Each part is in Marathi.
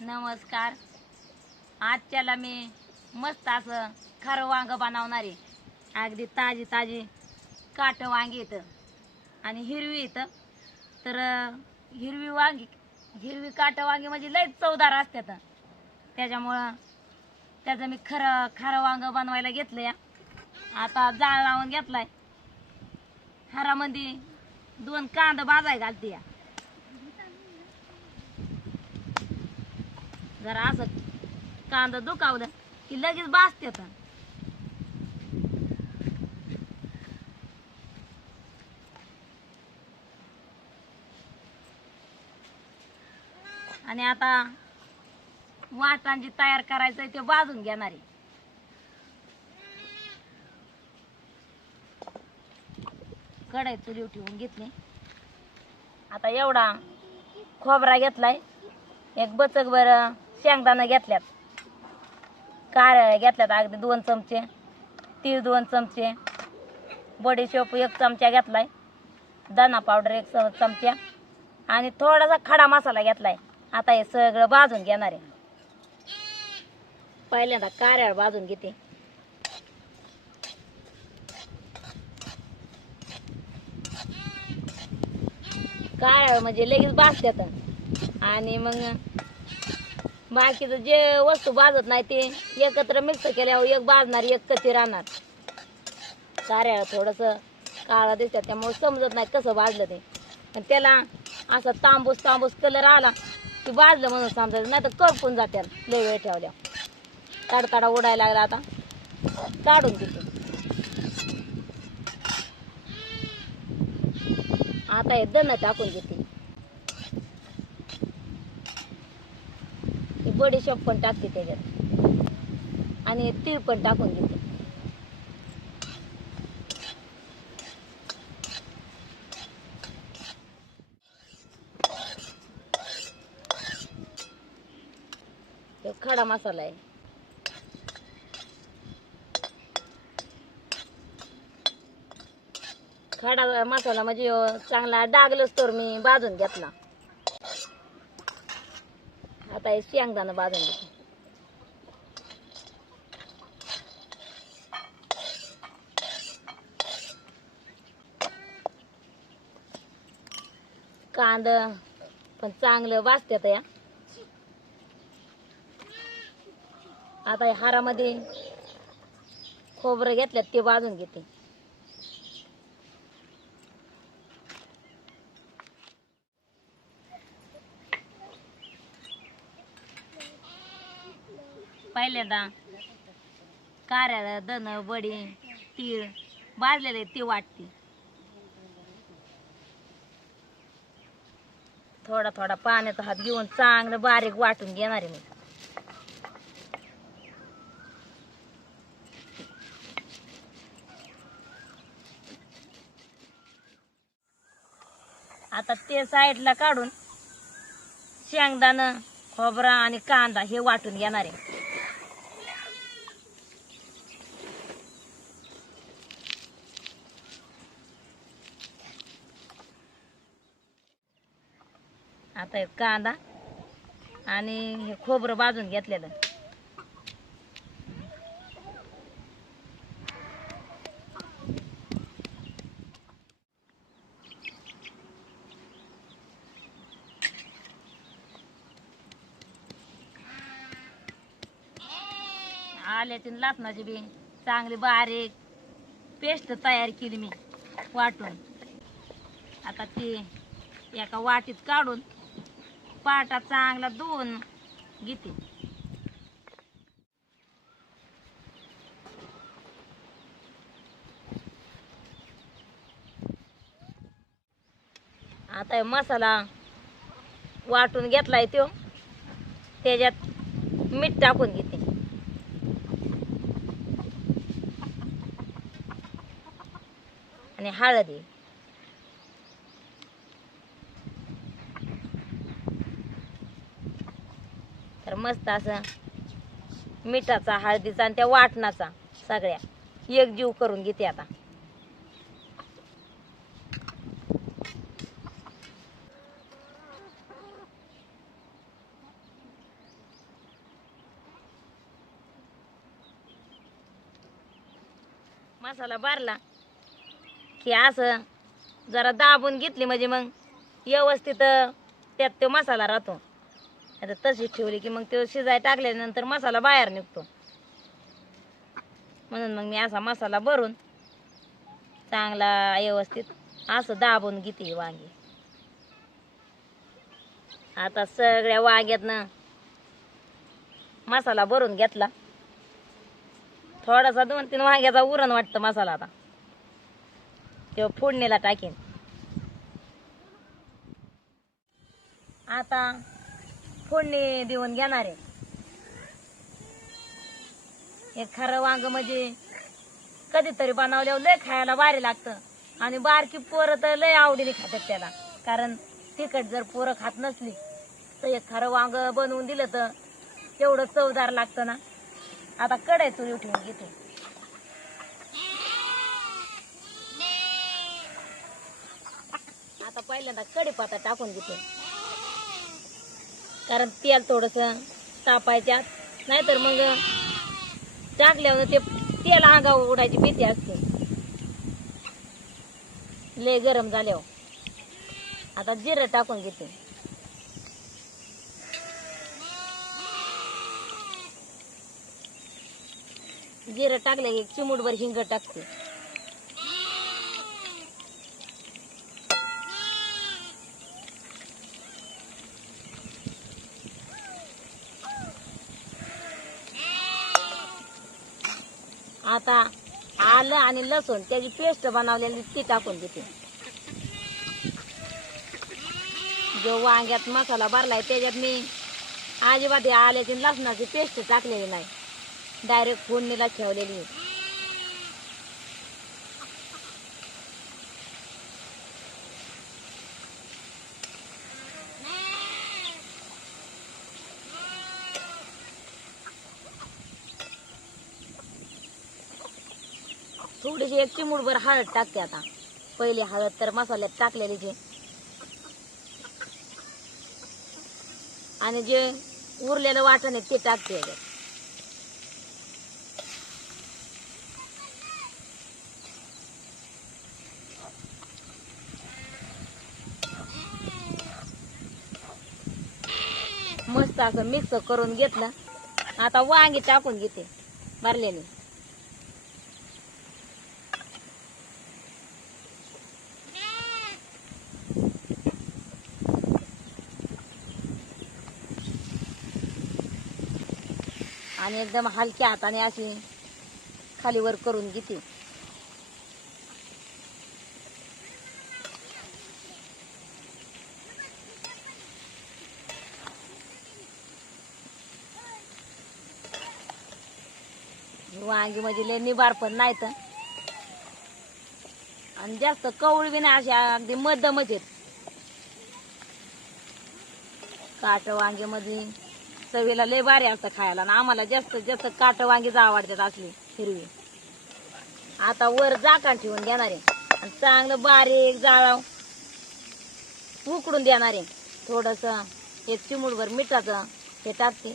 नमस्कार. आजच्याला मी मस्त असं खरं वांग बनवणार आहे. अगदी ताजी ताजी काट वांगी येतं आणि हिरवी येतं तर हिरवी वांगी हिरवी काट वांगी म्हणजे लयच चवदार असतात त्याच्यामुळं त्याचं मी खरं खरं वांग बनवायला घेतलं या आता जाळ लावून घेतलाय. हरामध्ये दोन कांदा बाजाय घालते या जरा असं कांदा दुखावलं की लगेच भाजते तर आणि आता वाटण जे तयार करायचंय ते भाजून घेणार आहे. कढई चुलीव ठेवून घेतली. आता एवढा खोबरा घेतलाय. एक बचक बर शेंगदाणा घेतल्यात. कारळ्या घेतल्यात अगदी दोन चमचे. तीळ दोन चमचे. बडीशेप एक चमचा घेतलाय. दाणा पावडर एक चमचा. आणि थोडासा खडा मसाला घेतलाय. आता हे सगळं भाजून घेणार आहे. पहिल्यांदा कारळ भाजून घेते. कारळ म्हणजे लगेच भाजत्यात. आणि मग बाकीचं जे वस्तू भाजत नाही ते एकत्र मिक्स केल्यावर एक भाजणार एक कच्ची राहणार. कारळ थोडंसं काळा दिसतात त्यामुळे समजत नाही कसं भाजलं ते. पण त्याला असा तांबूस तांबूस कलर आला की भाजलं म्हणून समजायचं नाही तर करपून जात्या लय वेळ ठेवल्या. ताडताडा उडायला लागला आता. काढून देते आता हे दण टाकून घेते. बडीशेप पण टाकते त्याच्यात. आणि तीळ पण टाकून घेते तो खडा मसाला आहे. खडा मसाला म्हणजे चांगला डागलच तर मी भाजून घेतला. आता हे शेंगदाणा भाजून घेते कांद पण चांगलं वाजत्यात या. आता या हारामध्ये खोबरं घेतल्यात ते वाजून घेते. पहिल्यांदा काऱ्याला दन बडी तीळ भाजलेले ते वाटते. थोडा थोडा पाण्याचा हात घेऊन चांगलं बारीक वाटून घेणार आहे मी. आता ते साईडला काढून शेंगदाणं खोबरा आणि कांदा हे वाटून घेणार आहे. आता एक कांदा आणि हे खोबरं भाजून घेतलेलं. आल्याची तीन लसणाची बी. चांगली बारीक पेस्ट तयार केली मी वाटून. आता ती एका वाटीत काढून पाटा चांगला धुवून घेते. आता मसाला वाटून घेतलाय तो. त्याच्यात मीठ टाकून घेते. आणि हळदी मस्त असं मिठाचा हळदीचा आणि त्या वाटणाचा सगळ्या. एक जीव करून घेते आता. मसाला बारला की असं जरा दाबून घेतली म्हणजे मग व्यवस्थित त्यात तो मसाला राहतो. आता तशीच ठेवली की मग तो शिजाय टाकल्यानंतर मसाला बाहेर निघतो. म्हणून मग मी असा मसाला भरून चांगला व्यवस्थित असं दाबून घेते वांगी. आता सगळ्या वांग्यातनं मसाला भरून घेतला. थोडासा दोन तीन वांग्याचा उरण वाटतं मसाला आता. तो फोडणीला टाकेन. आता फोडणी देऊन घेणार आहे? एक खरं वांग म्हणजे कधीतरी बनवल्यावर लय खायला भारी लागतं. आणि बारकी पोरं तर लय आवडीने खातात त्याला. कारण तिखट जर पोरं खात नसली तर एक खरं वांग बनवून दिलं तर तेवढं चवदार लागतं ना. आता कडाय चुरी उठवून घेते. आता पहिल्यांदा कढीपाता टाकून घेते. कारण तेल थोडंसं तापायच्या नाहीतर मग टाकल्यावर ते तेल अंगावर उडायची भीती असते. लय गरम झाल्यावर. आता जिरं टाकून घेते. जिरं टाकलं की चिमूटभर हिंग टाकते आता आलं आणि लसूण त्याची पेस्ट बनवलेली ती टाकून देते. जो वांग्यात मसाला भरलाय त्याच्यात मी अजिबात आल्याची लसणाची पेस्ट टाकलेली नाही. डायरेक्ट फोडणीला ठेवलेली थोडीशी एक चिमूडभर हळद टाकते आता. पहिली हळद तर मसाल्यात टाकलेली जे. आणि जे उरलेलं वाटण आहे ते टाकते याच्यात. मस्त असं मिक्स करून घेतलं. आता वांगी टाकून घेते. भरलेली. आणि एकदम हलक्या हाताने अशी खालीवर करून घेते. वांगी म्हणजे लय निबार पण नाही तर आणि जास्त कवळ बी नाही अशी अगदी मध्यमच आहेत. काट वांग्यामध्ये चवीला लय भारी असतं खायला. आणि आम्हाला जास्त जास्त काट वांगीच आवडतात असली हिरवी. आता वर झाकण ठेवून देणार आहे. आणि चांगलं बारीक जाळाव उकडून देणार आहे. थोडस हे चिमुडभर मिठाचं हे टाकते.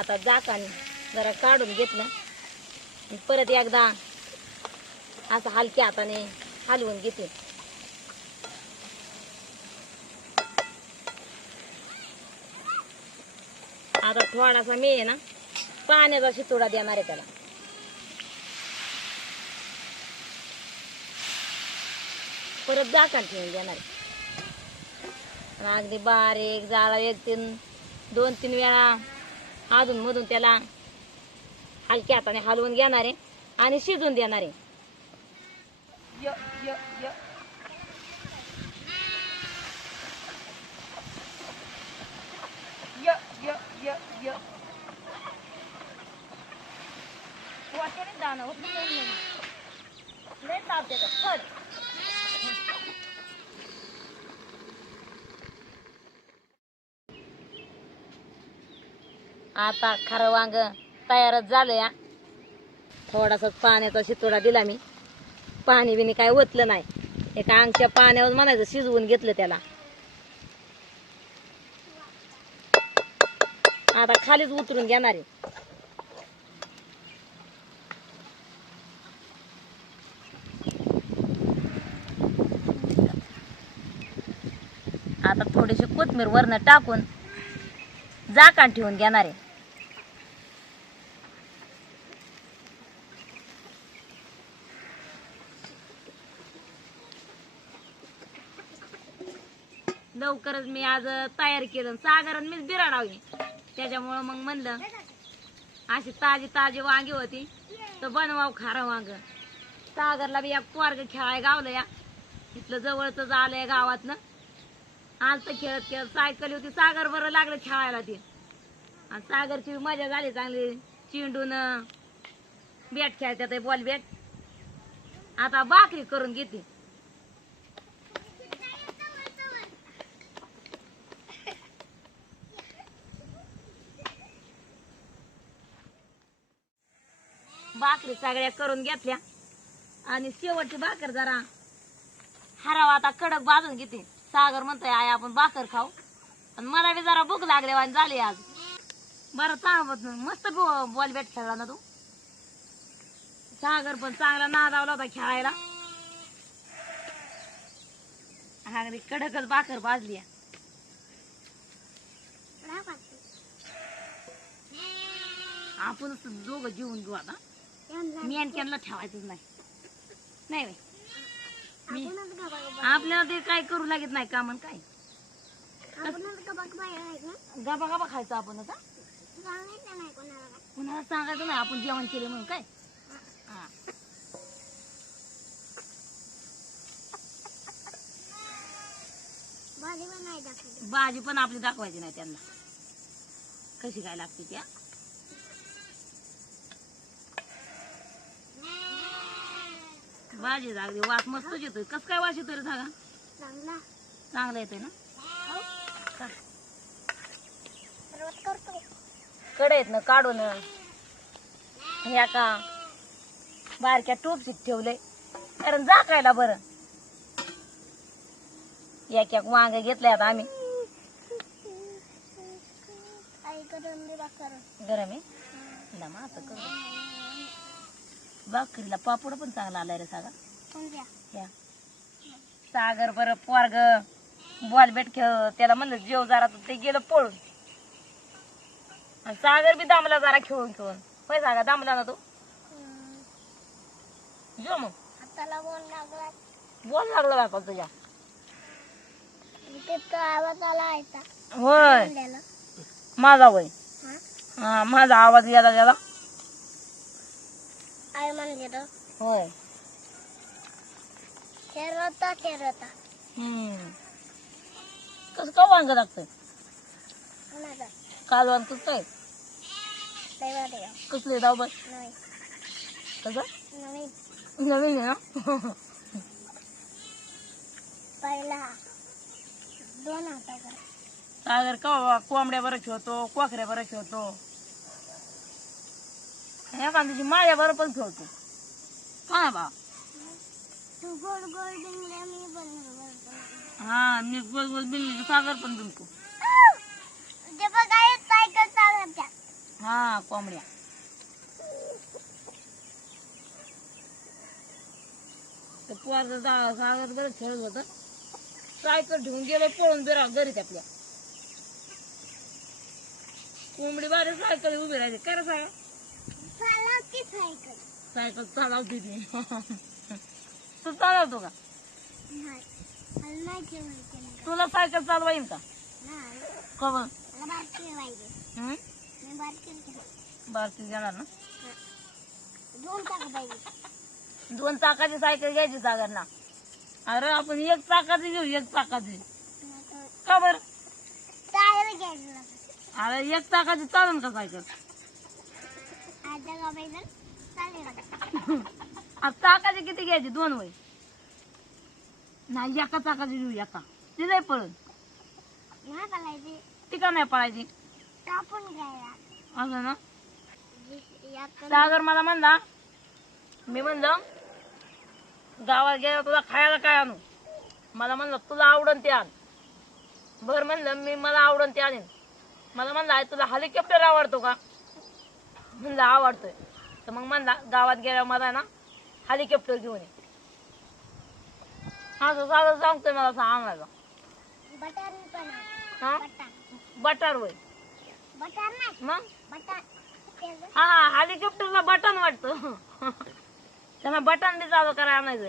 आता जाताना जरा काढून घेतलं. परत एकदा असं हलक्या हाताने हलवून घेते. आता थोडासा मी आहे ना पाण्याचा शितोडा देणार आहे त्याला. परत जाकान ठेवून देणार आहे. अगदी बारीक जाळा एक तीन दोन तीन वेळा अजून मधून त्याला हलक्या हाताने हलवून घेणार आहे आणि शिजून देणार आहे. य य य. य य य य. होत नाही लय ताप देतात खड आता खरं वांग तयारच झालं या थोडासा पाण्याचा शितोडा दिला मी. पाणी बिनी काय ओतलं नाही. एका अंगच्या पाण्यावर म्हणायचं शिजवून घेतलं त्याला. आता खालीच उतरून घेणार आहे. आता थोडीशी कोथमीर वरनं टाकून झाकण ठेवून घेणार आहे. लवकरच मी आज तयार केलं. साधारण मीच बिराडावी त्याच्यामुळं मग म्हणलं अशी ताजी ताजी वांगी होती तर बनवाव खारं वांग. सागरला बी एक पोरग खेळाय गावलं या. इथलं जवळच आलंय गावातनं. आज तर खेळत खेळत सायकल होती. सागर बरं लागलं खेळायला ते. आणि सागरची मजा झाली चांगली. चिंडून बॅट खेळतात बॉल बॅट आता भाकरी करून घेते. भाकरी सगळ्या करून घेतल्या. आणि शेवटची भाकर जरा हरावा आता कडक भाजून घेते. सागर म्हणतोय आय आपण भाकर खाऊ. आणि मला बी जरा भूक लागले आणि झाली आज. बरं चांगलं मस्त बॉल बॅट खेळला ना तू? सागर पण चांगला नादावला होता खेळायला. अगदी कडकच भाकर भाजली आपण दोघं जेवून घेऊ आता. मेंढक्यांना ठेवायचंच नाही. नाही बाई. मी आपल्याला ते काय करू लागत नाही कामन काय? गबा गबा खायचं आपण आता? कुणाला. सांगायचं नाही? आपण जेवण केलं म्हणून काय? हा. भाजी पण आपली दाखवायची नाही त्यांना. कशी काय लागते त्या? भाजी लागली वास मस्तच येतोय. कस काय वास येतोय रे धागा चांगला. येतोय ना? कढईत ना काढून. ह्या का बारक्या टोपशीत ठेवलंय. कारण झाकायला बरं. एक एक वांग घेतले आता आम्ही. गरम आहे? ना मग असं करू. भाकरीला पापड पण चांगला आलाय रे सागा. या. सागर बरं पोरग. बॉल बेट खेळ त्याला म्हणलं जेव जरा ते गेलं पळून. आणि सागर बी दामला जरा खेळून खेळून. होय सागा दामला ना तू. जो मग. बोल लागलं. बापा तुझ्या. होय. माझा वय हा? माझा आवाज याला गेला. होय. खेळता खेळता. हम्म. कसं का वांग लागतं काल वांग कसले दाव बस नवीन. कसं? नवीन. नवीन आहे ना? पहिला दोन सागर का कोंबड्या बरं खेळतो कोखऱ्या बरं खेळतो. एखाद्याची माळ्या बरोबर घेऊ खेळतो का बा. तू गोल गोल डिंगल्या मी बनवलं हा मी गोल गोल बिल्ली सागर पण बिलकू ते बघा सायकल चालवत्या हा कोंबड्या. ते पोर सागर बरं खेळत होत. सायकल ठेवून गेलं पळून बिरा घरी आपल्या. कोंबडी बारे सायकल उभी राहिली. करा रे सांगा चालवती सायकल? सायकल चालवते ती तू चालवतो का? नाही. मला नाही ठेवायचं नाही तुला सायकल चालवा येईल का? नाही? मला बारकी पाहिजे हं? मी बारकी ठेव बारकी घेणार ना? दोन टाका पाहिजे. दोन चाकाची सायकल घ्यायची सागरना अरे आपण एक चाकाची घेऊ एक चाकाची. का बर? टायर अरे एक चाकाची चालेल का सायकल? आता. चाकाची किती घ्यायची? दोन वय नाही एका चाकाची घेऊ एका. ती नाही पालायची ती का नाही पळायची? असं ना. सागर मला म्हणला मी म्हणलं गावात गेला तुला खायला काय आणू? मला म्हणलं तुला आवडन ते आण. बर म्हणलं मी मला आवडन ते आणीन. मला म्हणलं तुला हेलिकॉप्टर आवडतो का? म्हणलं आवडतोय. तर मग म्हणला गावात गेल्यावर मला ना हेलिकॉप्टर घेऊन ये. असं सागर सांगतोय मला असं आणायला बटर पण. हा? बटर होय. बटर नाही. मग? बटर त्याचं हा हेलिकॉप्टरला बटन वाटतं. त्यांना बटन बी चालू करायला आणायचं